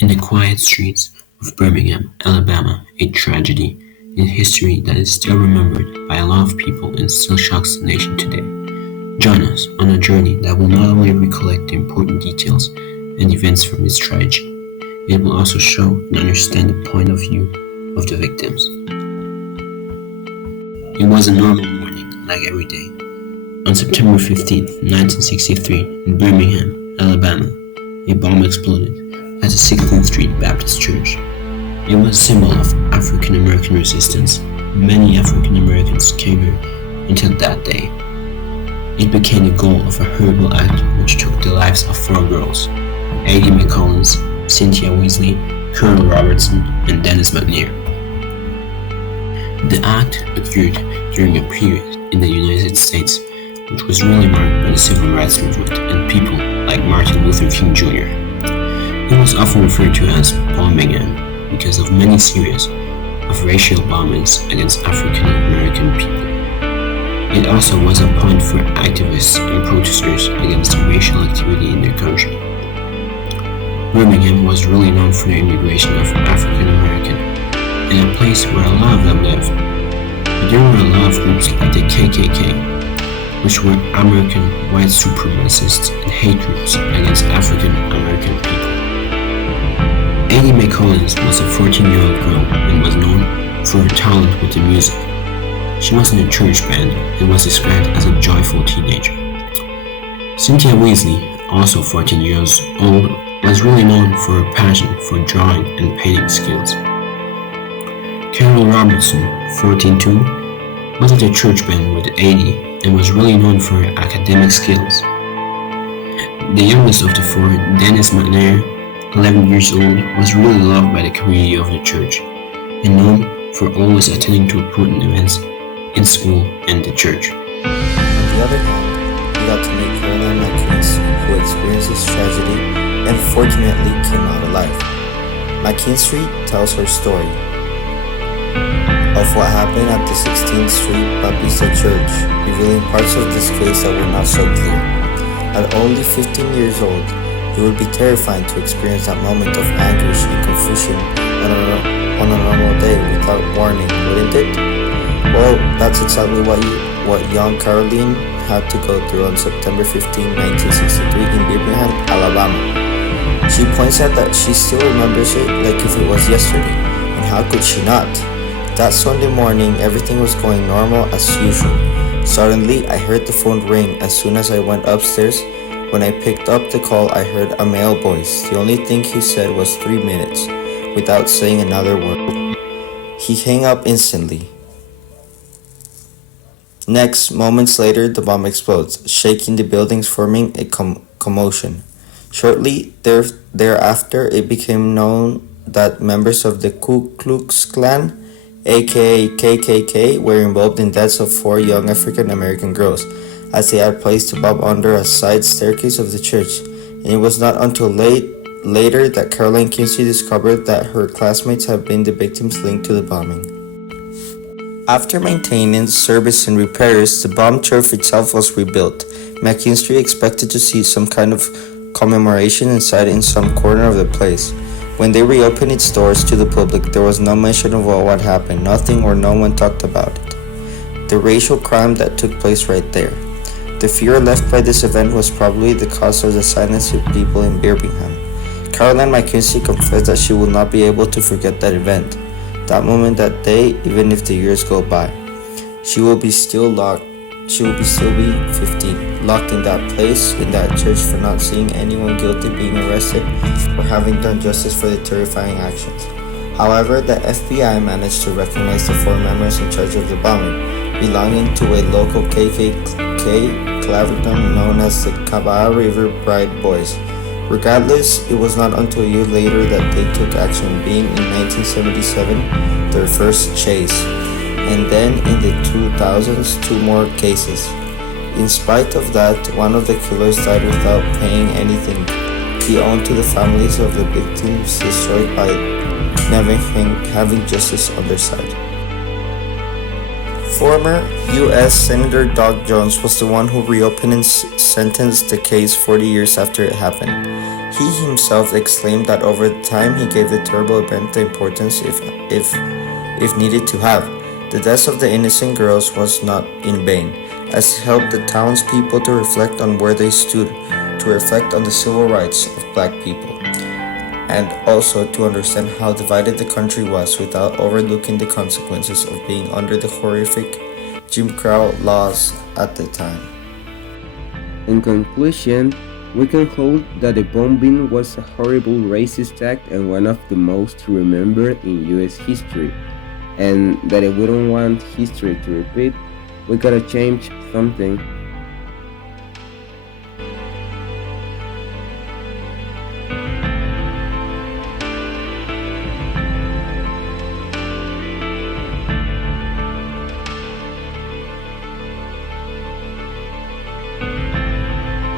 In the quiet streets of Birmingham, Alabama, a tragedy in history that is still remembered by a lot of people and still shocks the nation today. Join us on a journey that will not only recollect the important details and events from this tragedy, it will also show and understand the point of view of the victims. It was a normal morning, like every day. On September 15, 1963, in Birmingham, Alabama, a bomb exploded at the 16th Street Baptist Church. It was a symbol of African American resistance. Many African Americans came here until that day. It became the goal of a horrible act which took the lives of 4 girls: Addie McCollins, Cynthia Weasley, Colonel Robertson, and Dennis McNair. The act occurred during a period in the United States which was really marked by the civil rights movement and people like Martin Luther King Jr. It was often referred to as Bombingham because of many series of racial bombings against African American people. It also was a point for activists and protesters against the racial activity in their country. Birmingham was really known for the immigration of African American and a place where a lot of them lived. But there were a lot of groups like the KKK, which were American white supremacists and hate groups against African American people. Addie McCollins was a 14-year-old girl and was known for her talent with the music. She was in a church band and was described as a joyful teenager. Cynthia Weasley, also 14 years old, was really known for her passion for drawing and painting skills. Carol Robertson, 14 too, was at a church band with Addie and was really known for her academic skills. The youngest of the 4, Dennis McNair, 11 years old, was really loved by the community of the church and known for always attending to important events in school and the church. On the other hand, we got to meet Caroline McKean, who experienced this tragedy and fortunately came out alive. McKean Street tells her story of what happened at the 16th Street Baptist Church, revealing parts of this case that were not so clear. At only 15 years old, it would be terrifying to experience that moment of anguish and confusion on a normal day without warning, wouldn't it? Well, that's exactly what young Caroline had to go through on September 15, 1963 in Birmingham, Alabama. She points out that she still remembers it like if it was yesterday, and how could she not? That Sunday morning, everything was going normal as usual. Suddenly, I heard the phone ring. As soon as I went upstairs, when I picked up the call, I heard a male voice. The only thing he said was 3 minutes, without saying another word. He hung up instantly. Next, moments later, the bomb explodes, shaking the buildings, forming a commotion. Shortly thereafter, it became known that members of the Ku Klux Klan, aka KKK, were involved in deaths of 4 young African American girls, as they had placed the bomb under a side staircase of the church. And it was not until later that Caroline Kinsey discovered that her classmates had been the victims linked to the bombing. After maintenance, service, and repairs, the bomb church itself was rebuilt. McKean Street expected to see some kind of commemoration inside in some corner of the place. When they reopened its doors to the public, there was no mention of what happened, nothing, or no one talked about it. The racial crime that took place right there. The fear left by this event was probably the cause of the silence of people in Birmingham. Caroline McKinsey confessed that she will not be able to forget that event, that moment, that day, even if the years go by. She will still be 15, locked in that place, in that church, for not seeing anyone guilty being arrested or having done justice for the terrifying actions. However, the FBI managed to recognize the 4 members in charge of the bombing, belonging to a local KKK collaborator known as the Kabaha River Bride Boys. Regardless, it was not until a year later that they took action, being in 1977 their first chase, and then in the 2000s 2 more cases. In spite of that, one of the killers died without paying anything he owed to the families of the victims, destroyed by never having justice on their side. Former U.S. Senator Doug Jones was the one who reopened and sentenced the case 40 years after it happened. He himself exclaimed that over time he gave the terrible event the importance if needed to have. The death of the innocent girls was not in vain, as it helped the townspeople to reflect on where they stood, to reflect on the civil rights of black people, and also to understand how divided the country was without overlooking the consequences of being under the horrific Jim Crow laws at the time. In conclusion, we can hold that the bombing was a horrible racist act and one of the most remembered in US history, and that if we don't want history to repeat, we gotta change something.